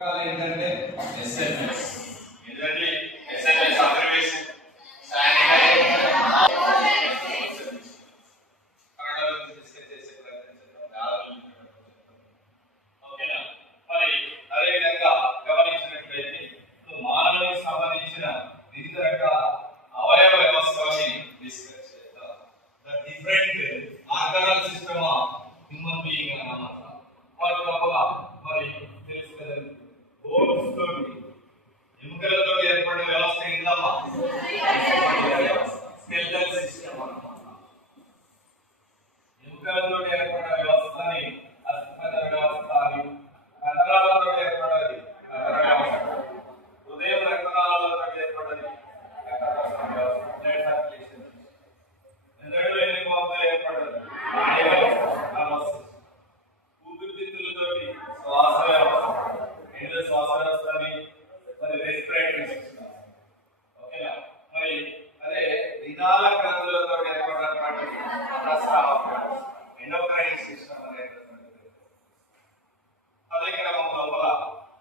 ఏంటంటే ఎస్ఎంఎస్ ఏంటంటే SMS abbreviation sanitise కన్నడలో డిస్కస్ చేసే ఓకేనా. మరి అదే విధంగా గమనించినట్లయితే మానవునికి సంబంధించిన వివిధ రకాల అవయవ వ్యవస్థని డిస్కస్ చేద్దాం. The different organelle system of human being అన్నమాట. వాటి లోపల మరి తెలుసు కదండి, బోన్స్ తోటి ఎముకలతో ఏర్పడే వ్యవస్థ ఏంటమ్మా? స్కెలిటల్ సిస్టమ్ అన్నమాట. ఎముకలతో ఏర్పడే వ్యవస్థని అస్థిపంజర వ్యవస్థ అని, కండరాలతో ఏర్పడేది కండర వ్యవస్థ, హృదయం రక్తనాళాలతో ఏర్పడేది బ్లడ్ సర్క్యులేషన్, మెదడు వెన్నుపాముతో ఏర్పడేది వ్యవస్థ, ఊపిరితిత్తులతోటి శ్వాస వ్యవస్థ, శ్వాస వ్యవస్థని, మరి రెస్పిరేటరీ సిస్టమ్. ఓకేనా. మరి అదే వినాల గ్రంథులతో ఏర్పడినటువంటి ఎండోక్రైన్ సిస్టమ్ అనేటటువంటిది. అదే క్రమంలో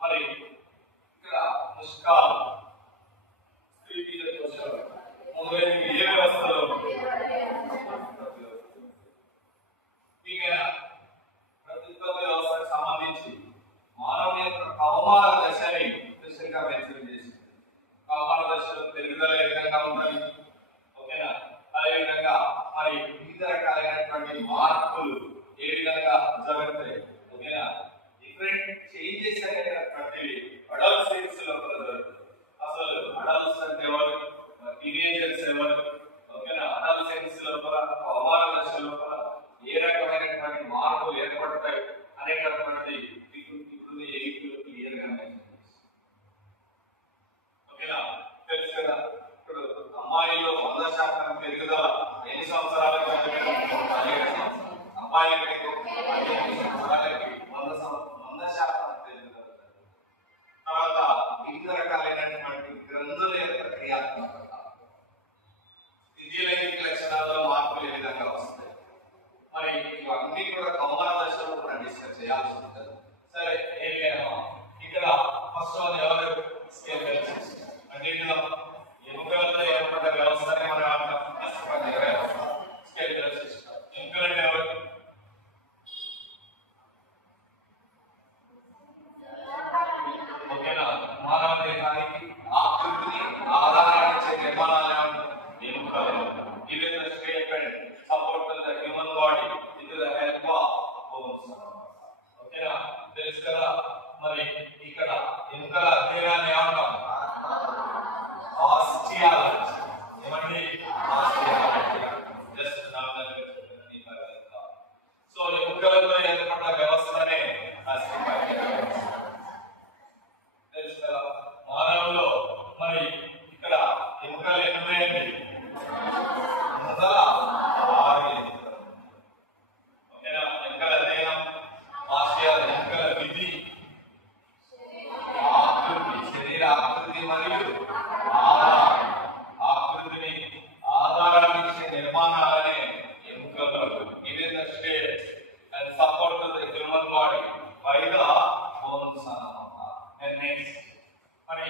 మరి ఇక్కడ ముష్కాలు, స్త్రీబీజ కోశాలు మొదలైనవి ఏ వ్యవస్థలో ప్రత్యుత్పత్తి వ్యవస్థకు సంబంధించి మానవుని యొక్క కౌమార దశని స్పెషల్గా మెన్షన్ చేసింది. కౌమార దశలో పెరుగుదల ఏ విధంగా ఉంటుంది? ఓకేనా. అదేవిధంగా మరి వివిధ రకాలైనటువంటి మార్పులు ఏ విధంగా జరుగుతాయి? ఓకేనా. డిఫరెంట్ చేంజెస్ అనేటటువంటివి అడల్ట్స్ లోపల జరుగుతాయి. అసలు అడల్ట్స్ అంటే ఎవరు, టీనేజర్స్ ఎవరు? ఓకేనా. అడల్ట్స్ లోపల కౌమార దశ లోపల ఏ రకమైనటువంటి మార్పులు ఏర్పడతాయి అనేటటువంటి క్లియర్ గా ఓకేనా. తెలుసు కదా. ఇప్పుడు అమ్మాయిలో 100% పెరుగుదల ఎన్ని సంవత్సరాలకు? 17 సంవత్సరాలు. అమ్మాయిలకి 100% పెరుగుదల. తర్వాత వివిధ రకాలైనటువంటి గ్రంథుల యొక్క క్రియాత్మకత, ఫిజియోలజికల్ లక్షణాల్లో మార్పులు ఏ విధంగా వస్తాయి? మరి ఇవన్నీ కూడా కౌమార దశలో కూడా డిస్కస్ చేయాల్సి ఉంటుంది. సరే, ఏం లేదా ఇక్కడ ఫస్ట్ వన్ ఎవరు? Skeletal system. అంటే ఇందులో ఎముకలతో ఏర్పడ్డ వ్యవస్థనే మనం అంటాం అస్థిపంజర వ్యవస్థ, స్కెలిటల్ సిస్టమ్. ఎముకలు అంటే ఎవరు? ఓకేనా. మానవ దేహానికి ఆకృతిని ఆధారంగా ఇచ్చే నిర్మాణాలు ఏమంటారు? ఎముకలు. ఇవి support the human body with the help of bones. ఓకేనా. తెలుసు కదా. మరి ఇక్కడ ఎముకల అధ్యయనాన్ని ఏమంటాం? ఆస్టియాలజీ. ఏమండి? ఆస్టియాలజీ. జస్ట్ సో ఎముకలతో ఏర్పడ్డ వ్యవస్థనే అస్థిపంజర వ్యవస్థ. తెలుసు కదా. మానవులో మరి ఇక్కడ ఎముకలు ఎన్ని ఉన్నాయండి? 106 ఎముకలు. ఓకేనా. ఎముకల అధ్యయనం, ఆస్టియాలజీ, ఎముకల విధి, ఆకృతి, శరీర ఆకృతి మరియు ఆకృతిని ఆధారం ఇచ్చే నిర్మాణాలనే ఎముకలు. ఇదే the state and support the human body by the bones అన్నమాట. నెక్స్ట్ మరి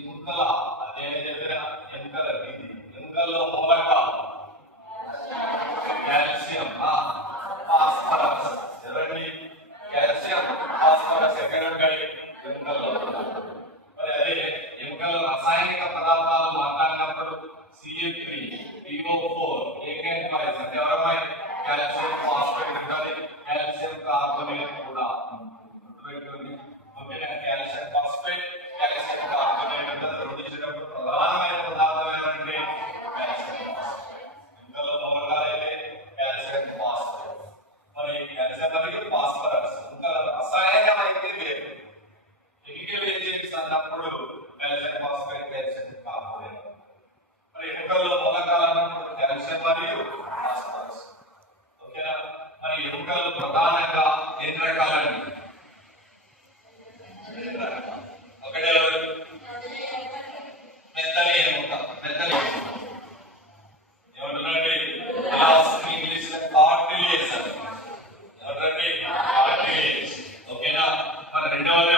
ఎముకల అధ్యయనం చేసిన ఎముకల విధి. ఎముకల్లో మూలకాలు కాల్షియం, ఫాస్ఫరస్. ఎవరండి? కాల్షియం, ఫాస్ఫరస్ ఎక్కడ ఉంటాయి? ఎముకల్లో. మరి అదే ఎముకల రాసాయనిక పదార్థాలు మాట్లాడినప్పుడు CH3, PO4 ఏకైకమైజ్ అంటే ఎవరమై? కాల్షియం ఫాస్ఫేట్ ఉంటుంది, కాల్షియం కార్బోనేట్ కూడా గుర్తుపెట్టుకోండి. ఓకేనా. కాల్షియం ఫాస్ఫేట్, కాల్షియం కార్బోనేట్ అంటే రెండు ఇచ్చినప్పుడు ప్రధానమైన పదార్థం ఏమంటే కాల్షియం ఫాస్ఫేట్. ఎముకల్లో మూలకాలైతే కాల్షియం ఫాస్ఫేట్. మరి కాల్షియం మరియు ఫాస్ఫరస్ ఇంకా రసాయనం అయితే వేరు. కెమికల్ ఏజెంట్స్ అన్నప్పుడు కాల్షియం ఫాస్ఫేట్, కాల్షియం కార్బోనేట్. మరి ఎముకల్లో మూలకాలు అన్నప్పుడు కాల్షియం మరియు ఫాస్ఫరస్. ఓకేనా. మరి ఎముకలు ప్రధానంగా ఎన్ని రకాలండి? ఒకటే మెత్తని ఎముక. మెత్తని ఏమంటున్నారండి? English cartilage. ఎవరండి? కార్టిలేజ్. ఓకేనా. మరి రెండవది